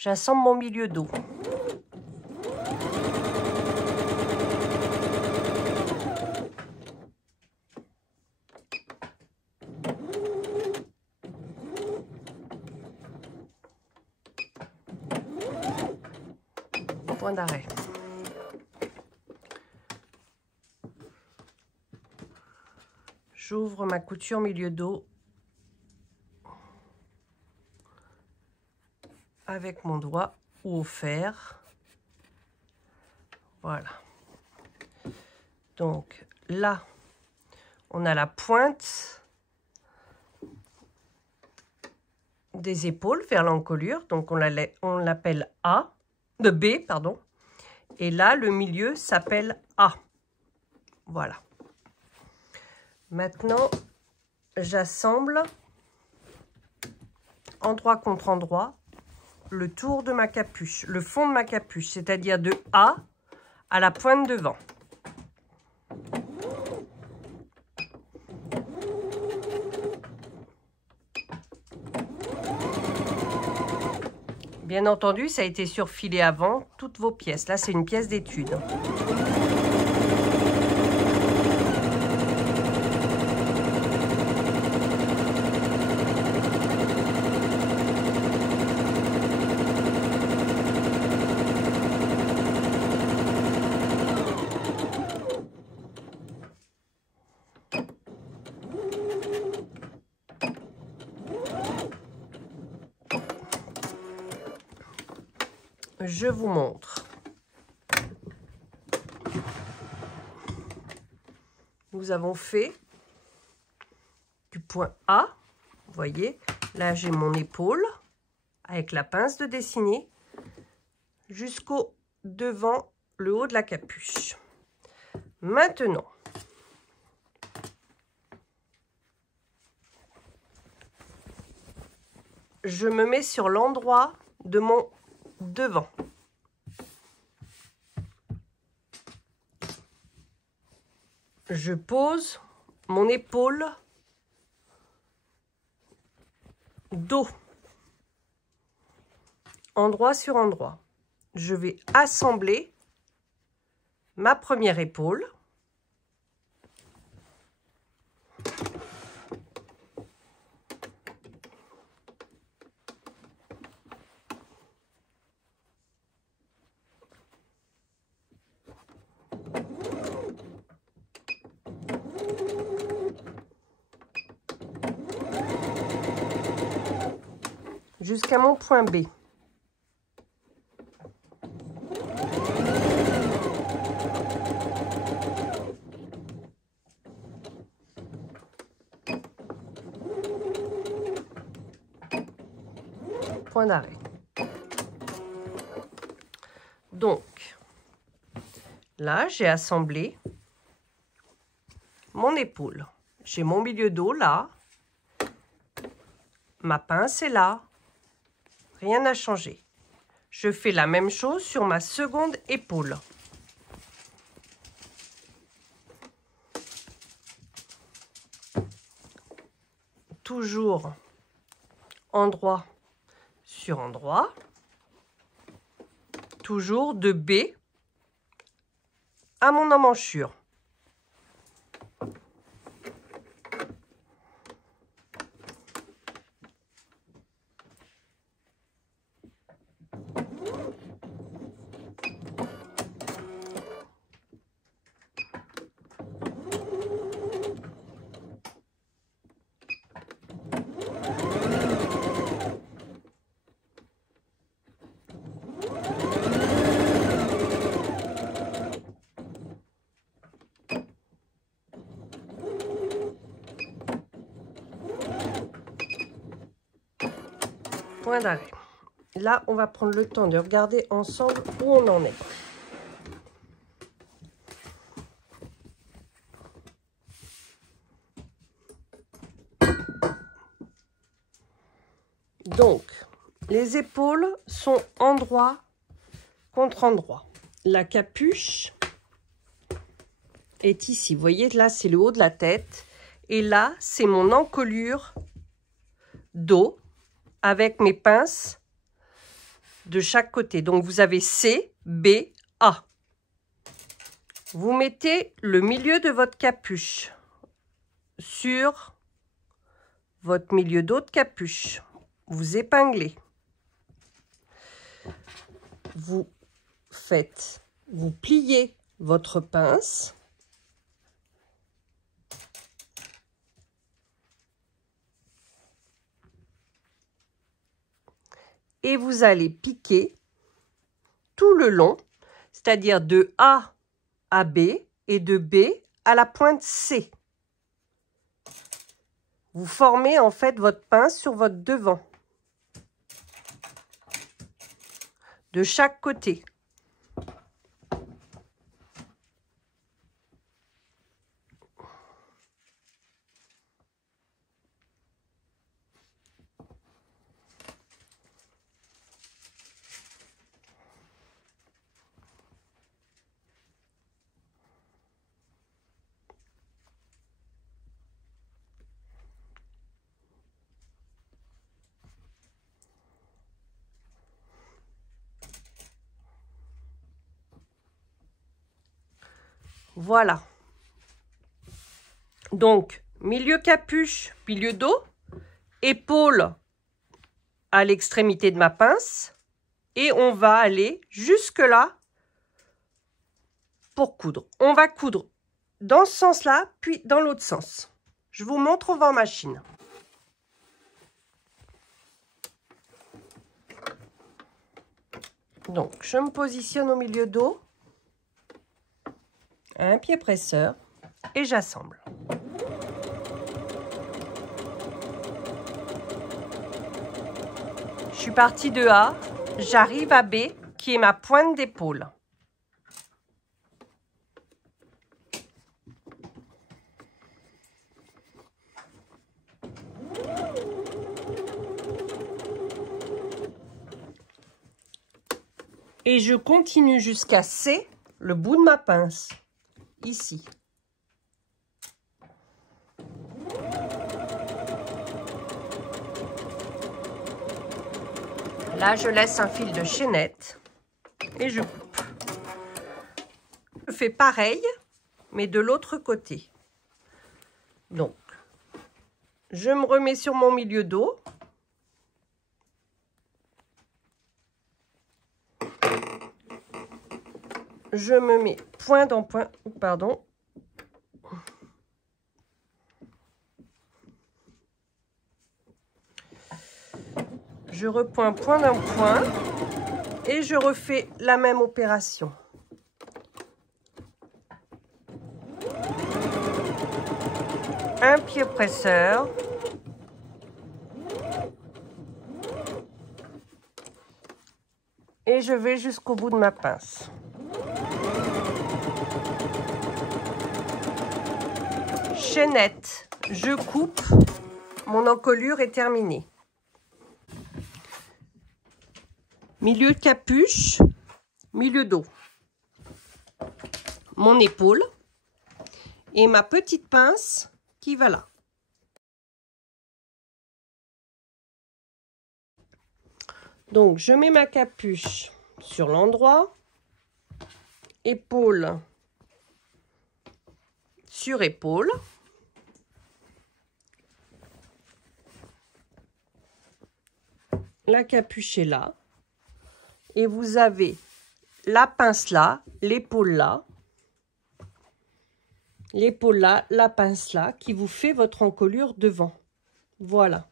J'assemble mon milieu dos. Point d'arrêt. J'ouvre ma couture milieu dos avec mon doigt ou au fer. Voilà. Donc là, on a la pointe des épaules vers l'encolure. Donc on l'appelle A, de B, pardon. Et là, le milieu s'appelle A. Voilà. Maintenant, j'assemble endroit contre endroit le tour de ma capuche, le fond de ma capuche, c'est-à-dire de A à la pointe devant. Bien entendu, ça a été surfilé avant toutes vos pièces. Là, c'est une pièce d'étude. Je vous montre. Nous avons fait du point A, vous voyez, là j'ai mon épaule avec la pince de dessiner jusqu'au devant le haut de la capuche. Maintenant, je me mets sur l'endroit de mon devant. Je pose mon épaule dos, endroit sur endroit. Je vais assembler ma première épaule. Jusqu'à mon point B. Point d'arrêt. Donc, là, j'ai assemblé mon épaule. J'ai mon milieu dos là. Ma pince est là. Rien n'a changé. Je fais la même chose sur ma seconde épaule. Toujours endroit sur endroit. Toujours de B à mon emmanchure. Point d'arrêt. Là, on va prendre le temps de regarder ensemble où on en est. Donc, les épaules sont endroit contre endroit. La capuche est ici. Vous voyez, là, c'est le haut de la tête. Et là, c'est mon encolure dos avec mes pinces de chaque côté. Donc, vous avez C, B, A. Vous mettez le milieu de votre capuche sur votre milieu d'autre capuche. Vous épinglez. Vous pliez votre pince. Et vous allez piquer tout le long, c'est-à-dire de A à B et de B à la pointe C. Vous formez en fait votre pince sur votre devant, de chaque côté. Voilà. Donc, milieu capuche, milieu dos, épaule à l'extrémité de ma pince. Et on va aller jusque là pour coudre. On va coudre dans ce sens-là, puis dans l'autre sens. Je vous montre au vent machine. Donc, je me positionne au milieu dos. Un pied presseur et j'assemble. Je suis partie de A, j'arrive à B qui est ma pointe d'épaule. Et je continue jusqu'à C, le bout de ma pince. Ici. Là, je laisse un fil de chaînette et je coupe. Je fais pareil, mais de l'autre côté. Donc, je me remets sur mon milieu dos. Je me mets point dans point, pardon. Je repoins point d'un point et je refais la même opération. Un pied presseur. Et je vais jusqu'au bout de ma pince. Chaînette, je coupe, mon encolure est terminée. Milieu de capuche, milieu dos. Mon épaule et ma petite pince qui va là. Donc, je mets ma capuche sur l'endroit, épaule sur épaule. La capuche est là. Et vous avez la pince là, l'épaule là, la pince là, qui vous fait votre encolure devant. Voilà.